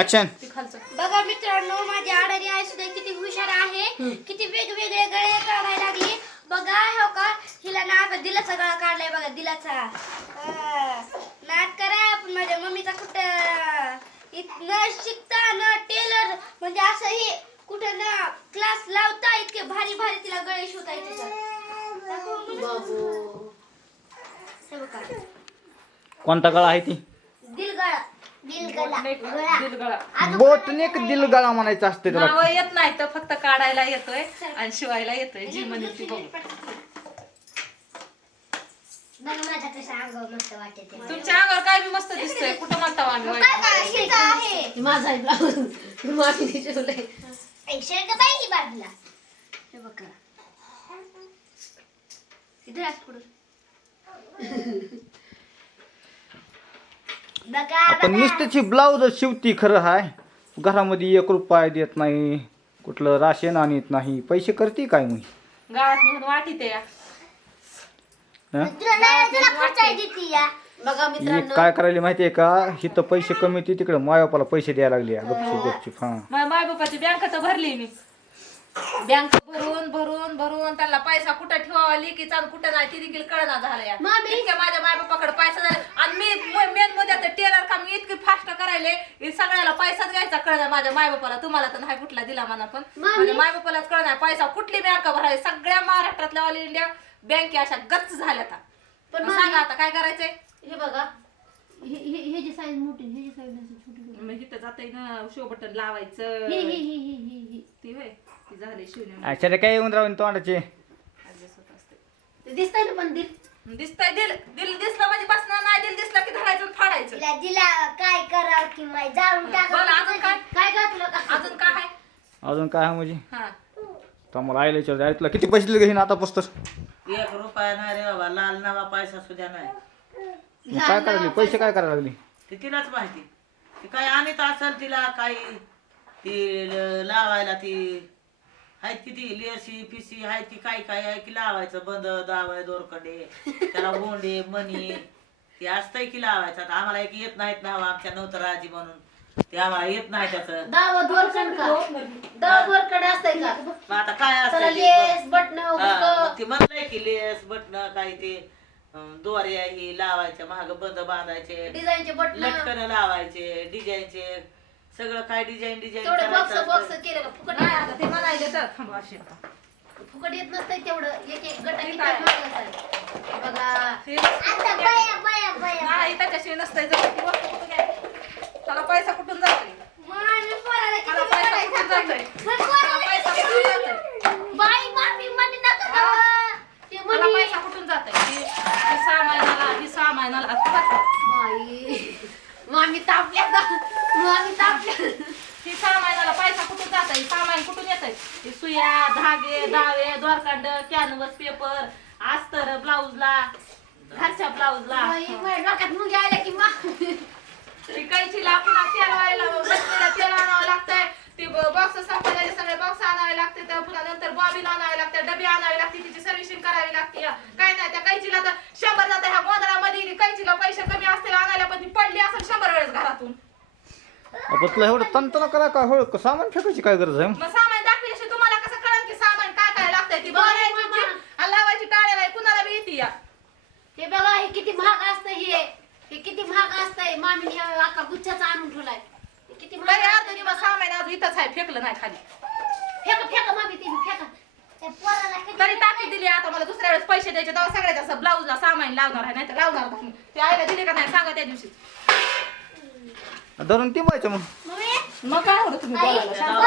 Action बघा मित्रांनो माझी आडारी आई सुद्धा किती हुशार आहे. किती वेगवेगळे गळे काढायला लागली. बघा हो का? हिला ना आता दिलाचा गळा काढलाय बघा दिलाचा. नाक करा आपण माझ्या मम्मीचा कुठं? न शिकता न टेलर म्हणजे असं हे कुठं ना क्लास लावता इतके भारी भारी तिला गळे शिवता हे कोणता गळा आहे ती? दिलगळा दिलगळा दिलगळा बोटनेक दिल गळा म्हणायचं असते त्याला नाव येत नाही तर फक्त काढायला येतोय आणि शिवायला येतोय. जी म्हणे ती बघू. बघा माझा कसा अंगावर मस्त वाटते ते. तुमच्या अंगावर काय बी मस्त दिसतंय. कुठं म्हणता आम्ही वाईट? काय काय हिचा आहे. माझा आहे ब्लाऊज मामी शिवलंय एक शर्ट पाहिजे बाजूला. हे बघा इथे आपण बघा. नुसत्याची ब्लाऊज शिवती खरं हाय. घरामध्ये एक रुपया देत नाही कुठलं राशन आणत नाही. पैसे करते काय मी? गावात म्हणून या. हं? आहे. बघा मित्रांनो. काय करायला माहितीये का? हिथं पैसे कमी होते तिकडे मायापाला पैसे द्यायला लागले गपचूप गपचूप हा. माझ्या माय बापाची बँक तर भरली मी. बँक भरून भरून भरून त्यांना पैसा कुठं ठेवावा की चाल कुठं नाही ती देखील कळना झालं या मामी. इतक्या माझ्या माय बापाकडे पैसा झाला. आणि मी मेन मध्ये आता टेलर का मी इतकी फास्ट करायले. हे सगळ्याला पैसाच घ्यायचा कळणार माझ्या माय बापाला तुम्हाला तर नाही कुठला दिला म्हणा पण. मामी. माझ्या माय बापालाच कळणार पैसा कुठली बँक भरावी? सगळ्या महाराष्ट्रातल्या ऑल इंडिया बँके अशा गच्च झाल्या आता पण मग मामी- सांगा आता काय करायचंय? हे बघा. हे हे हे जी साईज मोठी हे जी साईज असं छोटी छोटी. मग इथं जाता ना शो बटन लावायचं. हे हे हे हे हे हे. ती होय ती झाली शिवणे आचार्य काय येऊन राहून तोंडाचे? होत असते ते दिसतंय ना पण दिल दिसतंय दिल दिल दिसलं म्हणजे बसणार नाही दिल दिसलं की धरायचं आणि फाडायचं. तिला दिला काय करावं की माय जाळून बोला अजून काय? काय घातलं का? अजून काय आहे? अजून काय आहे म्हणजे? हा. मला आयला विचार तुला किती पैसे दिले घेईन आता पुस्तक एक रुपया नाही रे बाबा लाल नावा पैसा सुद्धा नाही. मग काय करायला लागली? पैसे काय करायला लागली? ते तिलाच माहिती. ती काय आणत असेल तिला काही ती ल- लावायला ती आहेत किती लेसी पिसी आहे ती काय काय आहे की लावायचं बंद दावाय दोरकडे त्याला गोंडे मणी ते असतंय की लावायचं. आता आम्हाला एक येत नाहीत ना आमच्या नव्हतं राजी म्हणून. ते आम्हाला येत नाही त्याचं. दावा दोरकड का? दावा दोरकड असतंय का? मग आता काय त्याला असतं ते? लेस बटन हा, मग ती म्हणलंय की लेस बटन काही ते दोऱ्या ही लावायच्या महाग बंद बांधायचे डिझाईनचे बटन लटकन लावायचे डिझाईनचे. सगळं काय डिझाईन डिझाईन तेवढे बॉक्स बॉक्स केले का फुकट नाही येत आता ते तर थांबा. नसतं. फुकट येत नसतंय तेवढं. एक एक गटा आहे. बघा. हे? आता बया बया बया. नाही त्याच्याशिवाय नसतंय. जर ती वस्तू कुठून घ्यायची? त्याला पैसा कुठून जातोय? पैसा कुठून जातोय मग त्याला पोराला पैसा किती कुठून जातोय बाई मामी मध्ये नका हा. जाऊ. ते त्याला म्हणे पैसा कुठून जातोय ही ही सहा महिन्याला ही सहा महिन्याला आता बघा. बाई मामी तापल्या का? मामी तापल्या ही सहा महिन्याला पैसा कुठून जात आहे सहा महिने कुठून येत आहे सुया धागे दावे द्वारकांड कॅनवस पेपर अस्तर ब्लाऊजला घरच्या ब्लाऊजला. डोक्यात मुंग्या आल्या की मा ती कैचीला पुन्हा तेल व्हायला बसलेला तेल आणावं लागतंय. ती बॉक्स संपलेले सगळे बॉक्स आणावे लागते. तर पुन्हा नंतर बॉबिन आणावे लागते डबी आणावी लागते तिची सर्व्हिसिंग करावी लागते. काय नाही त्या कैचीला तर शंभर जात ह्या गोंधळामध्ये कैचीला पैसे कमी असतील आणायला पण ती पडली असेल शंभर वेळेस घरातून. आपण तुला एवढं तंतन करा का? होळ सामान फेकायची काय गरज आहे? मग सामान दाखवल्याशिवाय तुम्हाला कसं कळलं की सामान काय काय लागतंय ती बघायची जी आणि लावायची टाळ्या नाही कुणाला बी येते या हे किती महाग असतं हे? हे किती महाग असतंय? मामीने हे अख्खा गुच्छाचा आणून ठेवलाय. हे किती महाग तरी अर्ध असतंय दिवस सामान अजून इथंच आहे फेकलं नाही खाली. फेका फेका मामी ते फेका. त्या पोराला किती तरी टाकी दिली आता मला दुसऱ्या वेळेस पैसे द्यायचे तेव्हा सगळ्यात असं ब्लाऊजला सामान लावणार आहे नाही तर लावणार नाही. ते आईला दिले का नाही सांगा त्या दिवशी. धरून टिंबायचं मग. मम्मी मग काय होतं तुम्ही बोलायला शांत?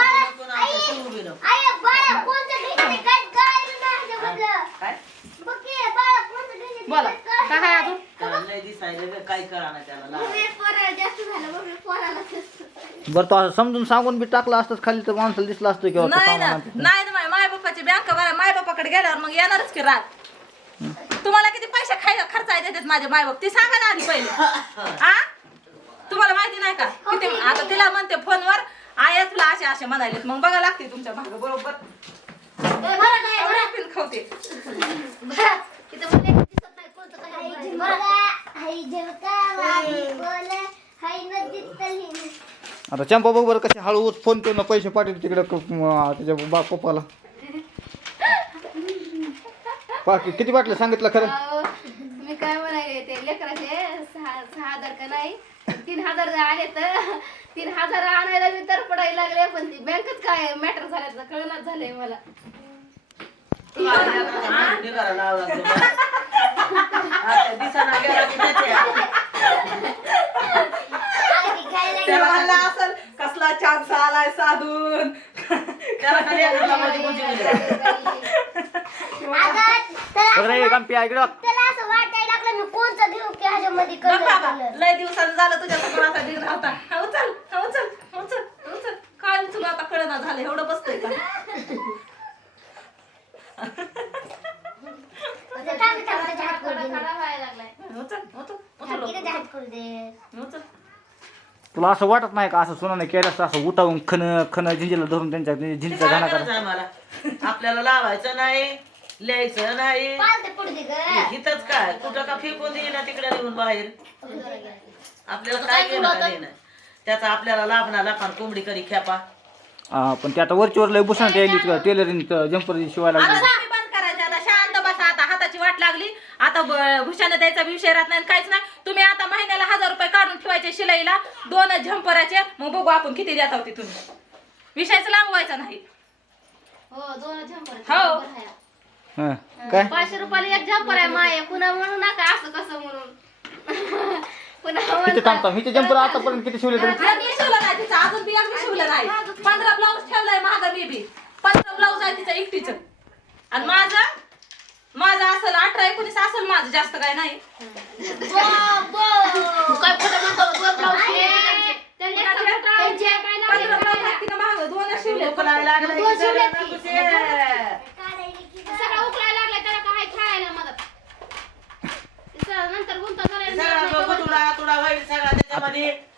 आई बाळा कोणतं घ्यायचं ते काय काय नाही म्हटलं काय बघ की बाळा कोणतं घ्यायचं बोला. काय आहे अजून? लय दिसायला ग, काय करा ना त्याला जास्त. बरं तो असं समजून सांगून बी टाकलं असतं खाली तर माणसाला दिसलं असतं किंवा नाही ना नाही ना माय माय बाप्पाची बँक बरं माय बापाकडे गेल्यावर मग येणारच की रात. तुम्हाला किती पैसे खाय खर्चाय देतात माझे माय बाप ती सांगा ना आधी पहिले. आ? तुम्हाला माहिती नाही का? किती आता तिला म्हणते फोनवर आया तुला असे असे म्हणाले मग बघा लागते तुमच्या माग बरोबर ए, भरा काय एवढ्या पिन खावते भरा इथं मला एक दिसत नाही कोणतं काय आई भरायचं. भरा झुमका आई झुमका मामी बोल हाय नदीत तली आता चंपा बघ बरं कसे हळू फोन पे पैसे पाठवले तिकडे त्याच्या बा पप्पाला. पाठी किती वाटलं सांगितलं खरं? मी काय म्हणाले ते लेकराचे? सहा सहा हजार का नाही? तीन हजार आले तर तीन हजार आणायला मी तर पडायला लागले पण ती बँकच काय मॅटर झाल्याचं कळणार झालंय मला. ढिगारा लावला तुला. आता दिसाना गेला की त्याच्या. त्याला म्हणलं असेल कसला चान्स आलाय साधून. लय दिवसानं झालं तुझ्या समोराचा डिग होता हा, उचल हा, उचल हा, उचल हा, उचल. काय उचलू आता कळना झालं एवढं बसतंय का. उचल उचल उचल. उचल. तुला असं वाटत नाही का असं सुनाने केलं असतं असं उठावून खन खन झिंजीला धरून त्यांच्या झिंजीचा करायचं करा. आम्हाला. आपल्याला लावायचं नाही लिहायचं नाही. ग. इथंच काय? कुठं का फेकून देईना तिकडे निघून बाहेर? आपल्याला काय घेणं का देणं? त्याचा आपल्याला लाभणार लाखान कोंबडी करी खेपा. हा, पण ते आता वरचीवर लय भूषण यायली टेलरिंग जम्पर शिवायला आता लागली सामी बंद करायचे आता शांत बसा आता हाताची वाट लागली आता भूषण द्यायचा विषय राहत नाही काहीच नाही. तुम्ही आता महिन्याला हजार रुपये काढून ठेवायचे शिलाईला दोन झंपराचे. मग बघू आपण किती देत आहोत तिथून विषयच लांबवायचा नाही. हो दोन झंपर हो. हा, काय? पाचशे रुपयाला एक झंपर आहे माये. पुन्हा म्हणू नका असं कसं म्हणून. पुन्हा किती. थांबता हिचे जम्पर आतापर्यंत किती शिवले तरी मी शिवलं नाही तिचं. अजून बी अगदी शिवलं नाही. पंधरा ब्लाऊज ठेवलाय माझा मी बी. पंधरा ब्लाऊज आहे तिचं एकटीच. आणि माझं माझं असेल अठरा एकोणीस असेल माझं जास्त काय नाही.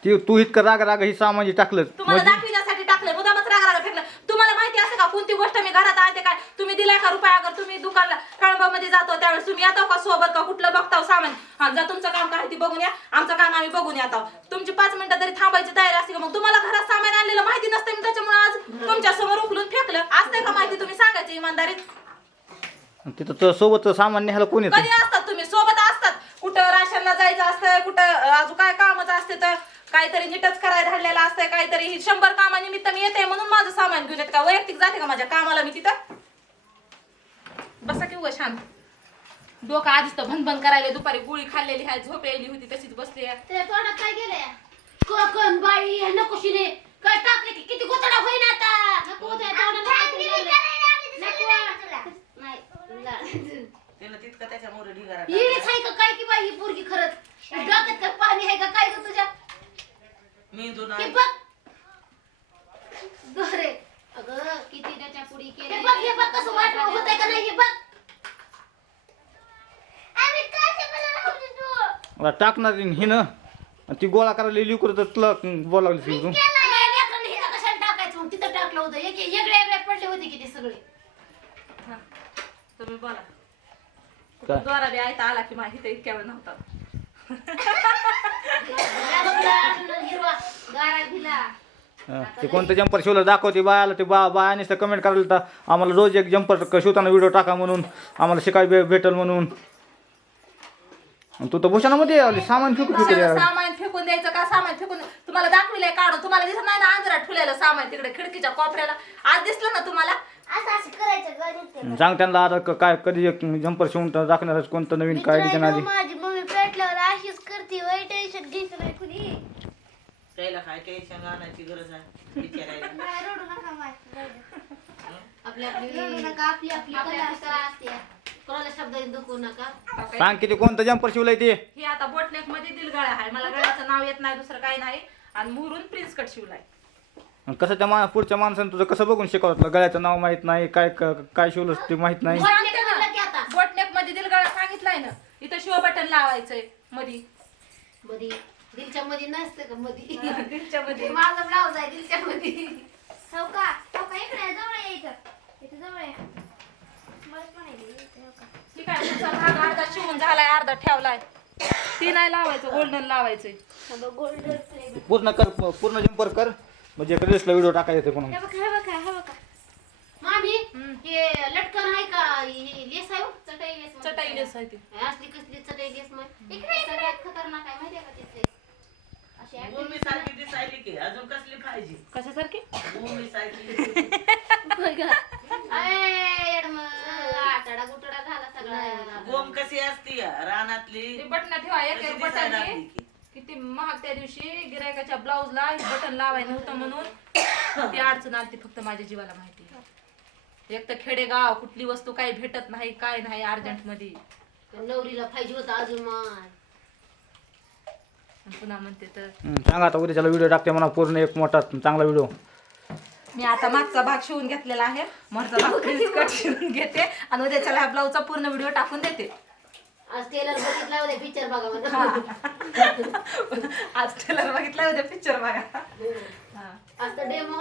ती तू इतकं राग राग ही सामान जे टाकलं तुम्हाला म्हणजे दाखविण्यासाठी टाकलं मुदामच राग फेकलं तुम्हाला माहिती असं का कोणती गोष्ट मी घरात आणते काय तुम्ही दिलाय का रुपया अगर तुम्ही दुकानला कळंबामध्ये जातो त्यावेळेस तुम्ही येतो का सोबत का कुठलं बघताव सामान? हा जर तुमचं काम काय ती बघून या. आमचं काम आम्ही बघून येतो तुमची पाच मिनिटं तरी थांबायची तयारी असते का मग? तुम्हाला घरात सामान आणलेलं माहिती नसतं मी त्याच्यामुळे आज तुमच्यासमोर उकलून फेकलं. असते का माहिती तुम्ही सांगायची इमानदारीत तिथं सोबत सामान न्यायला कोण येतं? कधी असतात तुम्ही? सोबत असतात. कुठं राशनला जायचं असतं कुठं अजून काय कामच असते तर काहीतरी नीटच करायला धाडलेलं असतंय काहीतरी ही शंभर कामानिमित्त मी येते म्हणून माझं सामान घेऊन येते का? वैयक्तिक जाते का माझ्या कामाला मी तिथं? उगा शांत डोकं आधीच तर भनभन करायला दुपारी गोळी खाल्लेली आहे झोप यायली होती तशीच बसली आहे. त्या तोंडात काय गेलंय? कोकण बाई हे नकोशीने काय टाकले की किती गोतडा होईन आता? नको त्या तोंडाला काहीतरी गेलंय. नको. नाही ला- तिला तितकं त्याच्यामुळे ढिगारा येणेच आहे का काय की बाई ही पोरगी खरंच? डोक्यात काय पाणी आहे का काय ग तुझ्या? मेंदू हे नाही. बघ. दोरे अगं किती त्याच्या पुढी हे केलं बघ हे बघ कसं वाट होत आहे का नाही हे बघ. आता टाकणार हिनं. आणि ती गोळा करायला लिकूर तर तुला बोलावली ती कशाला टाकायचं मग तिथं टाकलं होतं. एक वेगळे वेगळे पडले होते की ते सगळे. हा. तुम्ही बोला. काय? कुठं द्वारा बी आयता आला की माझी तर इतक्या वेळ नव्हता. हिरवा गारा दिला हा, ते कोणतं जम्पर शिवलं दाखवते बायाला ते बा बायाने तर कमेंट करायला तर आम्हाला रोज एक जम्पर शिवताना व्हिडिओ टाका म्हणून. आम्हाला शिकाय भे- भेटल म्हणून. आणि तू तर भूषणामध्ये आली सामान फेकू फेकू सगळं द्या सामान फेकून द्यायचं? का सामान फेकून? तुम्हाला दाखविलंय काढून. तुम्हाला दिसत नाही ना अंजरात ठेवलेलं सामान तिकडे खिडकीच्या कोपऱ्याला? आज दिसलं ना तुम्हाला? असं असं करायचं गणित सांग त्यांना आता क- काय कधी एक जम्पर शिवून तर दाखवणार कोणतं नवीन काय डिझाईन आली माझी मम्मी पेटल्यावर अशीच करते वय टेन्शन घ्यायचं नाही कुणी. त्याला काय टेन्शन आणायची गरज आहे? बिचारायला नाही, रडू नका माय आपली आपली रडू नका आपली आपली आपली कला असते. कोणाला शब्द दुखू नका. सांग किती कोणतं जम्पर शिवलंय ते? हे आता बोटनेकमध्ये दिलगळा आहे. मला गळ्याचं नाव येत नाही दुसरं काही नाही. आणि मुरून प्रिन्स कट शिवलाय. आणि कसं त्या मा पुढच्या माणसानं तुझं कसं बघून शिकवलं गळ्याचं नाव माहीत नाही काय क- काय शिवलं ते माहीत नाही. सांगते म्हणलं की ना आता. बोटनेकमध्ये दिलगळा सांगितलाय ना. इथं शिव बटन लावायचंय. मधी. मधी. दिलच्या मध्ये नसते का मधी? दिलच्या मध्ये माझा ब्लाऊज आहे दिलच्या मध्ये हो का हो का इकडे जवळ यायचं इथे. जवळ या. म्हणायचं, इथे हो का? ठीक आहे तुमचा भाग अर्धा शिवून झालाय अर्धा ठेवलाय. ती नाही लावायचं गोल्डन लावायचंय. गोल्डन पूर्ण कर पूर्ण जंपर कर. म्हणजे रील्सला व्हिडिओ येते कोणा हे बघा हे बघा हे बघा. मामी हे लटकन आहे का? हे लेस आहे हो? चटई लेस म्हणतात. चटाई लेस आहे ती. असली कसली चटई लेस मग इकडे सगळ्यात खतरनाक आहे माहितीये का तिथे अशी acting भूमी सारखी दिसायली की अजून कसली पाहिजे? कशासारखी? भूमी सारखी. अय, गुटाडा झाला सगळा गोम कशी असती रानातली. ती बटन ठेवा एक तशी एक दिसायला बटन लागली की. किती महाग त्या दिवशी गिरायकाच्या ब्लाऊजला बटन लावायला नव्हतं म्हणून. ती अडचण आली फक्त माझ्या जीवाला माहिती एक तर खेडेगाव कुठली वस्तू काही भेटत नाही काय नाही अर्जंटमध्ये नवरीला पाहिजे होता अजून माय आणि पुन्हा म्हणते तर सांगा आता उद्याच्याला व्हिडिओ टाकते म्हणा पूर्ण एक मोठा चांगला व्हिडिओ मी आता मागचा भाग शिवून घेतलेला आहे. मरचा भाग कट शिवून घेते. आणि उद्याच्याला ब्लाऊजचा पूर्ण व्हिडिओ टाकून देते. आज टेलर बघितला उद्या पिक्चर बघा आज टेलर बघितला उद्या पिक्चर बघा. आज तर डेमो